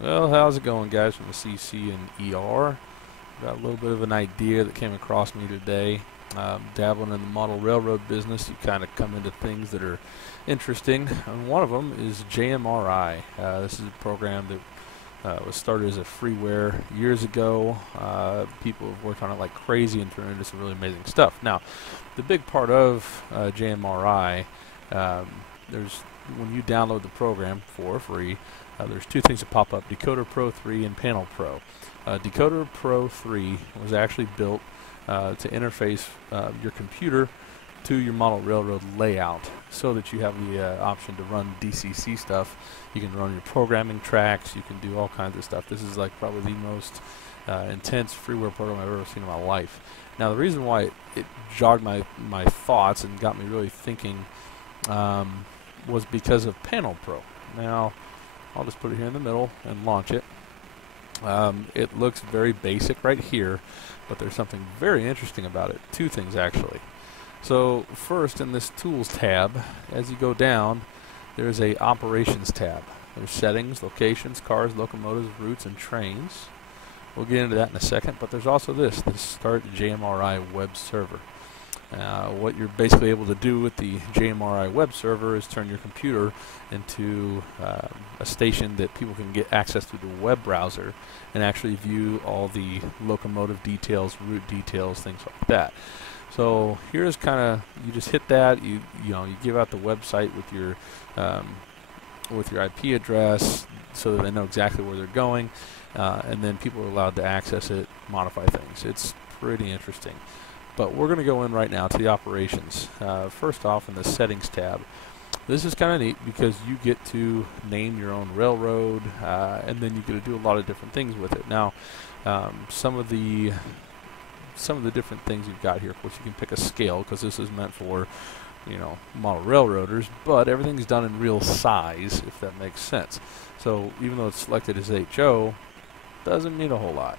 Well, how's it going, guys, from the CC&E R? Got a little bit of an idea that came across me today. Dabbling in the model railroad business, you kind of come into things that are interesting, and one of them is JMRI. This is a program that was started as a freeware years ago. People have worked on it like crazy and turned into some really amazing stuff. Now, the big part of JMRI, there's when you download the program for free, there's two things that pop up: Decoder Pro 3 and Panel Pro. Decoder Pro 3 was actually built to interface your computer to your model railroad layout so that you have the option to run DCC stuff. You can run your programming tracks, you can do all kinds of stuff. This is like probably the most intense freeware program I've ever seen in my life. Now, the reason why it jogged my thoughts and got me really thinking was because of Panel Pro. Now, I'll just put it here in the middle and launch it. It looks very basic right here, but there's something very interesting about it. Two things, actually. So first, in this Tools tab, as you go down, there's a Operations tab. There's Settings, Locations, Cars, Locomotives, Routes, and Trains. We'll get into that in a second, but there's also this Start JMRI Web Server. What you're basically able to do with the JMRI web server is turn your computer into a station that people can get access to the web browser and actually view all the locomotive details, route details, things like that. So here's kind of, you just hit that, you give out the website with your IP address so that they know exactly where they're going, and then people are allowed to access it, modify things. It's pretty interesting. But we're going to go in right now to the operations. First off, in the settings tab, this is kind of neat because you get to name your own railroad, and then you get to do a lot of different things with it. Now, some of the different things you've got here, of course, you can pick a scale because this is meant for, model railroaders, but everything's done in real size, if that makes sense. So even though it's selected as HO, doesn't mean a whole lot.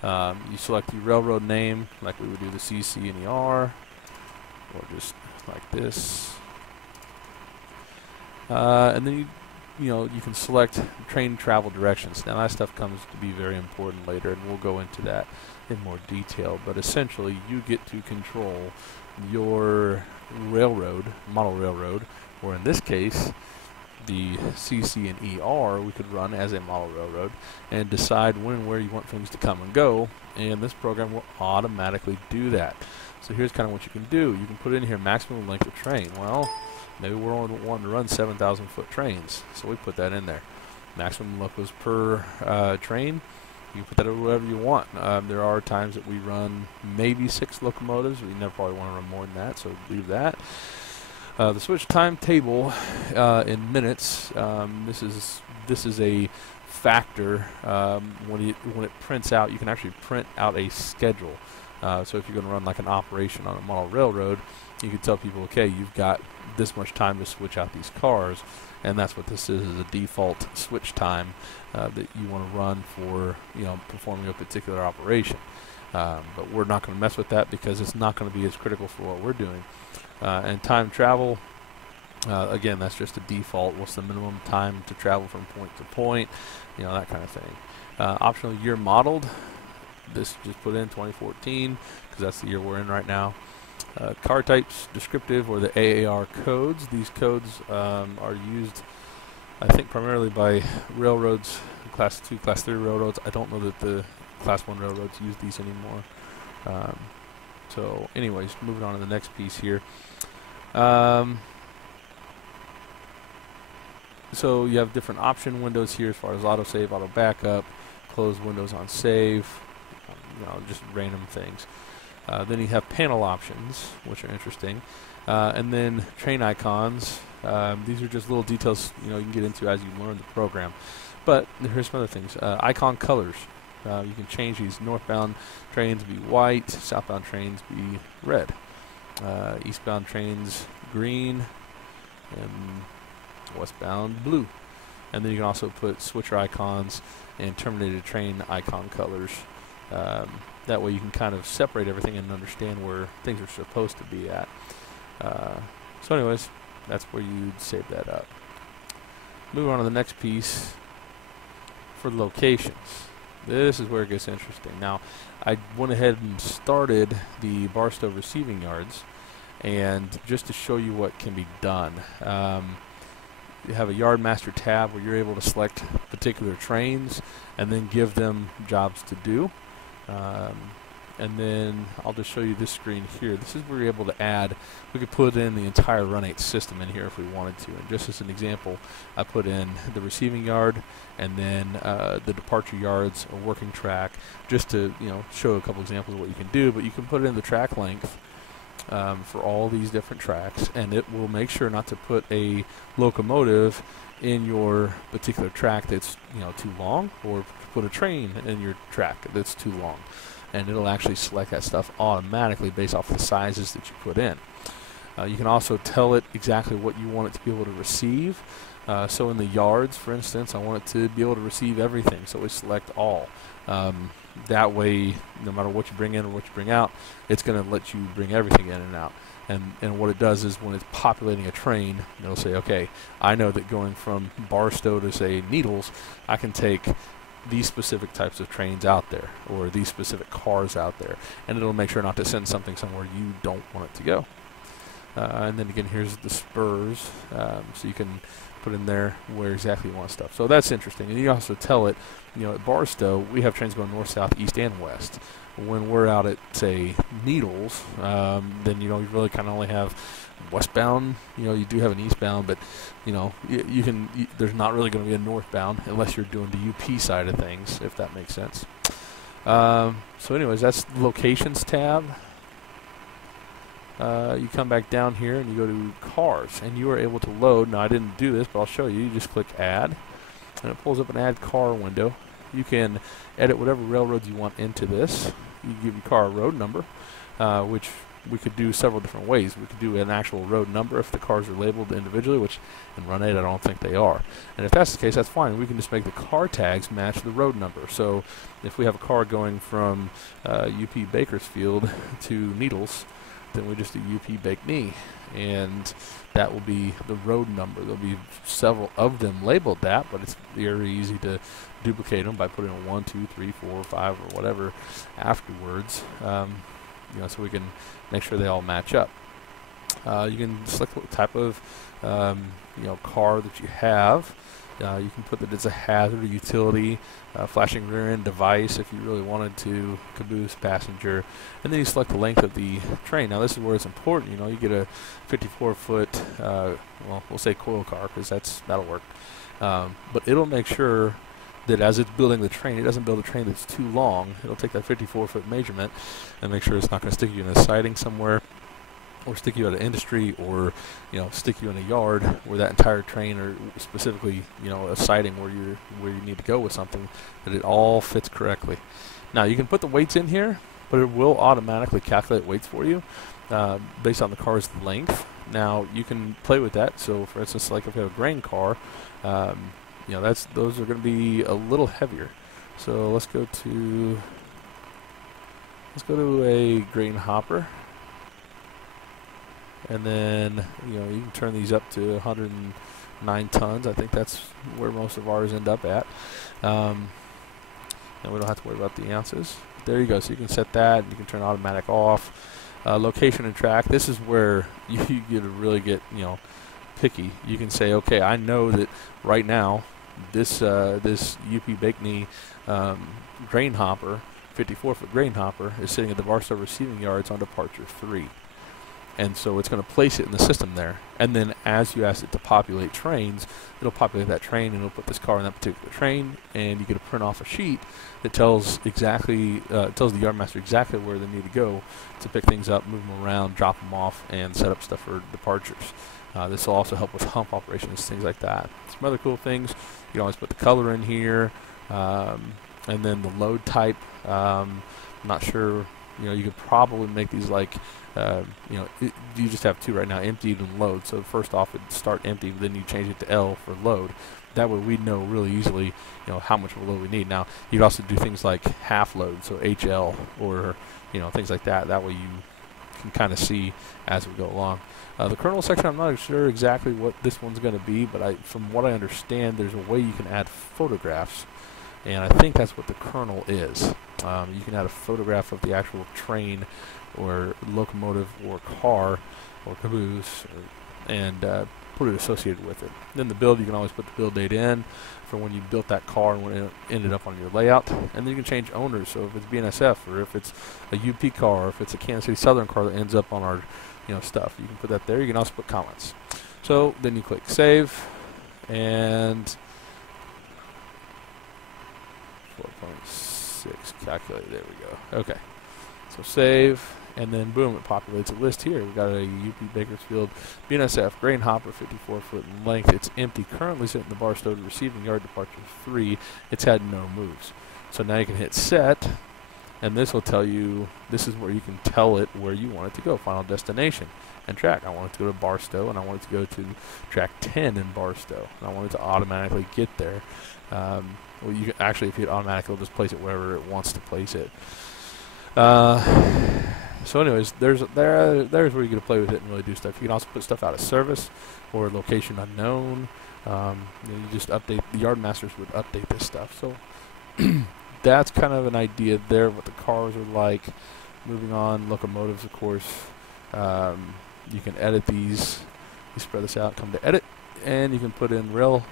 You select your railroad name, like we would do the CC&E R, or just like this. And then you can select train travel directions. Now that stuff comes to be very important later, and we'll go into that in more detail. But essentially, you get to control your railroad, model railroad, or in this case, the CC&E R, we could run as a model railroad and decide when and where you want things to come and go, and this program will automatically do that. So here's kind of what you can do. You can put in here maximum length of train. Well, maybe we're only wanting to run 7,000 foot trains, so we put that in there. Maximum locos per train, you can put that at whatever you want. There are times that we run maybe 6 locomotives. We never probably want to run more than that, so leave that. The switch timetable in minutes. This is a factor. When it prints out, you can actually print out a schedule. So if you're going to run like an operation on a model railroad, you can tell people, okay, you've got this much time to switch out these cars, and that's what this is a default switch time that you want to run for performing a particular operation. But we're not going to mess with that because it's not going to be as critical for what we're doing. And time travel, again, that's just a default. What's the minimum time to travel from point to point, that kind of thing. Optional year modeled, this just put in 2014 because that's the year we're in right now. Car types, descriptive, or the AAR codes. These codes are used, I think, primarily by railroads, Class 2, Class 3 railroads. I don't know that the Class 1 railroads use these anymore. So anyways, moving on to the next piece here. So you have different option windows here as far as autosave, auto backup, close windows on save, just random things. Then you have panel options, which are interesting. And then train icons. These are just little details you can get into as you learn the program. But here's some other things. Icon colors. You can change these. Northbound trains be white, southbound trains be red, eastbound trains green, and westbound blue. And then you can also put switcher icons and terminated train icon colors. That way you can kind of separate everything and understand where things are supposed to be at. So anyways, that's where you'd save that up. Move on to the next piece. for locations, this is where it gets interesting. Now, I went ahead and started the Barstow receiving yards, and just to show you what can be done, you have a Yardmaster tab where you're able to select particular trains and then give them jobs to do. And then I'll just show you this screen here. This is where you're able to add, we could put in the entire Run 8 system in here if we wanted to. And just as an example, I put in the receiving yard and then the departure yards, a working track, just to show a couple examples of what you can do. But you can put in the track length for all these different tracks, and it will make sure not to put a locomotive in your particular track that's too long, or put a train in your track that's too long. And it'll actually select that stuff automatically based off the sizes that you put in. You can also tell it exactly what you want it to be able to receive. So in the yards, for instance, I want it to be able to receive everything, so we select all. That way, no matter what you bring in or what you bring out, it's going to let you bring everything in and out. And what it does is when it's populating a train, it'll say, okay, I know that going from Barstow to, say, Needles, I can take these specific types of trains out there, or these specific cars out there, and it'll make sure not to send something somewhere you don't want it to go. And then again, here's the spurs, so you can put in there where exactly you want stuff. So that's interesting. And you also tell it, at Barstow, we have trains going north, south, east, and west. When we're out at, say, Needles, then you really kind of only have westbound. You do have an eastbound, but there's not really going to be a northbound unless you're doing the UP side of things, if that makes sense. So anyways, that's the locations tab. You come back down here and you go to cars, and you are able to load. Now, I didn't do this, but I'll show you. You just click add, and it pulls up an add car window. You can edit whatever railroads you want into this. You give your car a road number, which we could do several different ways. We could do an actual road number if the cars are labeled individually, which in Run 8 I don't think they are. And if that's the case, that's fine. We can just make the car tags match the road number. So if we have a car going from UP Bakersfield to Needles, then we just do UP Bakeney, and that will be the road number. There'll be several of them labeled that, but it's very easy to duplicate them by putting a 1, 2, 3, 4, 5, or whatever afterwards. So we can make sure they all match up. You can select what type of car that you have. You can put that it's a hazard, a utility, flashing rear end device if you really wanted to, caboose, passenger, and then you select the length of the train. Now this is where it's important. You get a 54-foot, we'll say coil car, because that'll work. But it'll make sure that as it's building the train, it doesn't build a train that's too long. It'll take that 54-foot measurement and make sure it's not going to stick you in a siding somewhere, or stick you at an industry, or stick you in a yard where that entire train, or specifically a siding where you need to go with something, that it all fits correctly. Now you can put the weights in here, but it will automatically calculate weights for you based on the car's length. Now you can play with that. So for instance, like if you have a grain car, those are going to be a little heavier. So let's go to a grain hopper. And then, you can turn these up to 109 tons. I think that's where most of ours end up at. And we don't have to worry about the ounces. There you go. So you can set that. You can turn automatic off. Location and track. This is where you get to really get, picky. You can say, okay, I know that right now this UP Bakeney grain hopper, 54-foot grain hopper, is sitting at the Barstow receiving yards on departure 3. And so it's going to place it in the system there. And then as you ask it to populate trains, it'll populate that train, and it'll put this car in that particular train, and you get to print off a sheet that tells the yardmaster exactly where they need to go to pick things up, move them around, drop them off, and set up stuff for departures. This will also help with hump operations, things like that. Some other cool things, you can always put the color in here, and then the load type. I'm not sure, you could probably make these like, you just have two right now, emptied and load. So first off, it'd start empty, but then you change it to L for load. That way we know really easily, how much of a load we need. Now, you'd also do things like half load, so HL, or, things like that. That way you can kind of see as we go along. The kernel section, I'm not sure exactly what this one's going to be, but from what I understand, there's a way you can add photographs and I think that's what the kernel is. You can add a photograph of the actual train or locomotive or car or caboose and put it associated with it. Then the build, you can always put the build date in for when you built that car and when it ended up on your layout. And then you can change owners, so if it's BNSF or if it's a UP car or if it's a Kansas City Southern car that ends up on our stuff, you can put that there. You can also put comments. So then you click save, and 4.6 calculate. There we go. Okay, so save, and then boom, it populates a list here. We've got a UP Bakersfield BNSF grain hopper, 54 foot in length. It's empty, currently sitting in the Barstow receiving yard, departure 3. It's had no moves. So now you can hit set, and this will tell you, this is where you can tell it where you want it to go, final destination and track. I want it to go to Barstow, and I want it to go to track 10 in Barstow, and I want it to automatically get there. Well, you can actually, if you hit automatic, it'll just place it wherever it wants to place it. So anyways, there's where you get to play with it and really do stuff. You can also put stuff out of service or location unknown. You just update, the yardmasters would update this stuff. So that's kind of an idea there, what the cars are like. Moving on, locomotives, of course. You can edit these. You spread this out, come to edit, and you can put in road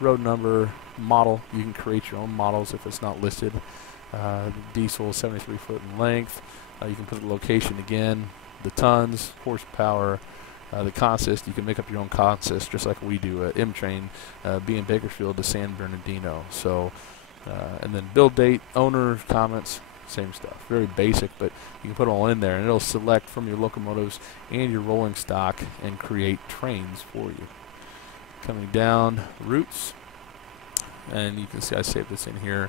number, model. You can create your own models if it's not listed. Diesel, 73 foot in length. You can put the location again, the tons, horsepower, the consist. You can make up your own consist just like we do at M-Train, being Bakersfield to San Bernardino. So, and then build date, owner, comments, same stuff. Very basic, but you can put it all in there, and it'll select from your locomotives and your rolling stock and create trains for you. Coming down, routes, and you can see I saved this in here.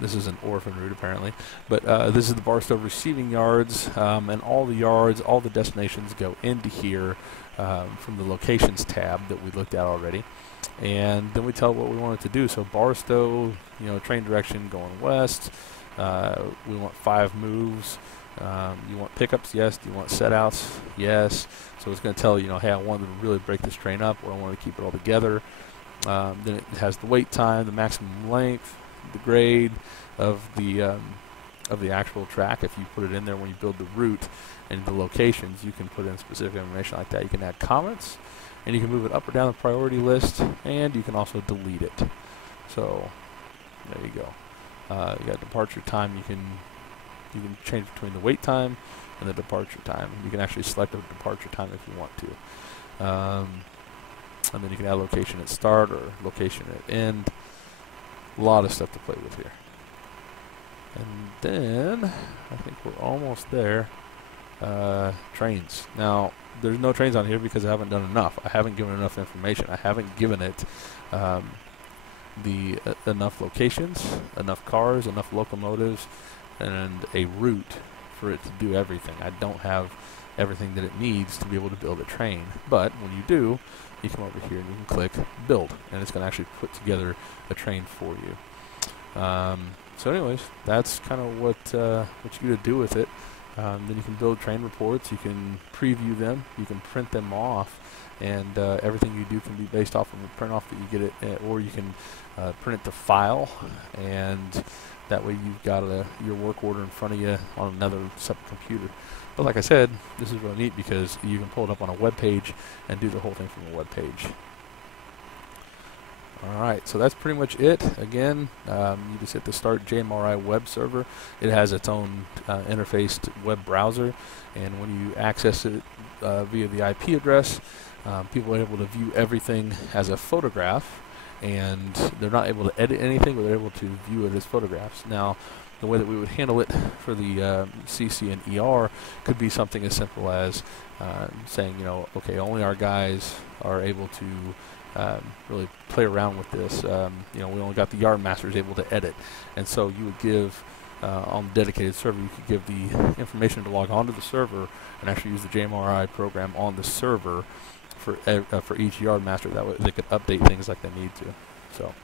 This is an orphan route apparently, but this is the Barstow receiving yards, and all the yards, all the destinations go into here from the locations tab that we looked at already, and then we tell what we want it to do. So Barstow, train direction going west. We want 5 moves. You want pickups? Yes. Do you want setouts? Yes. So it's going to tell you, hey, I wanted to really break this train up, or I want to keep it all together. Then it has the wait time, the maximum length, the grade of the actual track. If you put it in there when you build the route and the locations, you can put in specific information like that. You can add comments, and you can move it up or down the priority list, and you can also delete it. So there you go. You got departure time. You can change between the wait time and the departure time. You can actually select a departure time if you want to. And then you can add location at start or location at end. A lot of stuff to play with here. And then I think we're almost there. Trains. Now there's no trains on here because I haven't done enough. I haven't given enough information. I haven't given it enough locations, enough cars, enough locomotives, and a route for it to do everything. I don't have everything that it needs to be able to build a train. But when you do, you come over here and you can click build, and it's going to actually put together a train for you. So anyways, that's kind of what you get to do with it. Then you can build train reports. You can preview them. You can print them off, and everything you do can be based off of a print off that you get it, or you can print it to file, and that way you've got your work order in front of you on another separate computer. But like I said, this is really neat because you can pull it up on a web page and do the whole thing from a web page. Alright, so that's pretty much it. Again, you just hit the start JMRI web server. It has its own interfaced web browser, and when you access it via the IP address, people are able to view everything as a photograph, and they're not able to edit anything, but they're able to view it as photographs. Now, the way that we would handle it for the CC&E could be something as simple as saying, okay, only our guys are able to really play around with this. We only got the yardmasters able to edit, and so you would give on the dedicated server, you could give the information to log onto the server and actually use the JMRI program on the server for each yardmaster. That way they could update things like they need to. So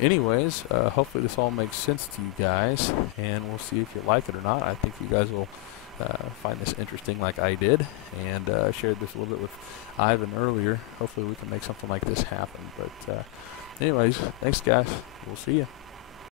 anyways, hopefully this all makes sense to you guys, and we'll see if you like it or not. I think you guys will find this interesting like I did, and shared this a little bit with Ivan earlier. Hopefully we can make something like this happen. But anyways, thanks guys. We'll see you.